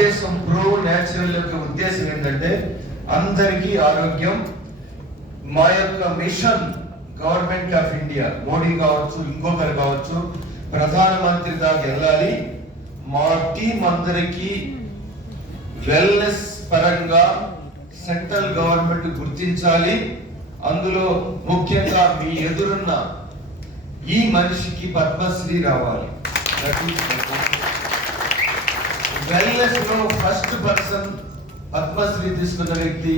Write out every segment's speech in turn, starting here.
ఉద్దేశం pro natural యొక్క ఉద్దేశం ఏంటంటే అందరికీ ఆరోగ్యం. మా యొక్క mission government of India, Modi కావచ్చు, ఇంకొకరు కావచ్చు, ప్రధానమంత్రి దాకా వెళ్ళాలి. మా టీం అందరికీ వెల్నెస్ పరంగా సెంట్రల్ గవర్నమెంట్ గుర్తించాలి. అందులో ముఖ్యంగా మీ ఎదురున్న ఈ మనిషికి పద్మశ్రీ రావాలి. వెల్నెస్ లో ఫస్ట్ పర్సన్ పద్మశ్రీ తీసుకున్న వ్యక్తి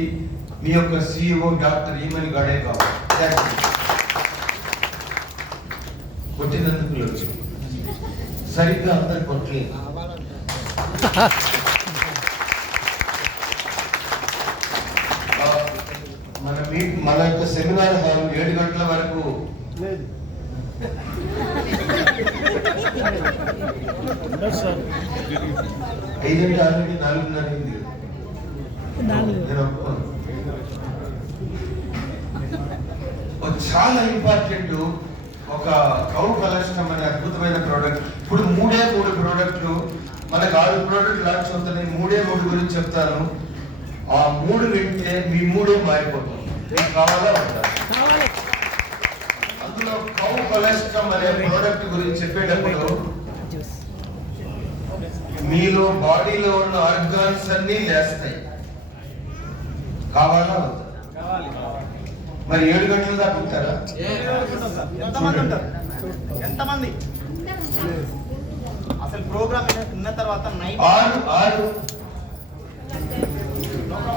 మీ యొక్క సిఇఓ డాక్టర్ ఈమని గడే కావాలి. కొట్టినందుకు సరిగ్గా అందరు కొట్టలేదు. మన యొక్క సెమినార్ హాల్ 7 గంటల వరకు 5 ఆల్రెడీ 4:30 అయింది. చాలా ఇంపార్టెంట్. ఒక కౌ కలెక్షన్ అనే అద్భుతమైన ప్రోడక్ట్. ఇప్పుడు 3 ప్రోడక్ట్లు మనకు 6 ప్రోడక్ట్ లాంచ్ అవుతున్నాయి. 3 గురించి చెప్తాను. ఆ 3 వింటే మీ 3 మారిపోతుంది. మీకు కావాలా ఉండాలి. అందులో కౌ కొలెస్ట్రామ్ అనే ప్రోడక్ట్ గురించి చెప్పేటప్పుడు మీలో బాడీలో ఉన్న ఆర్గాన్స్ అన్ని లేస్తాయి. కావాలా వద్దా? మరి 7 గంటల దాకా ఉంటారా? ఎంతమంది అసలు ప్రోగ్రామ్ విన్న తర్వాత 6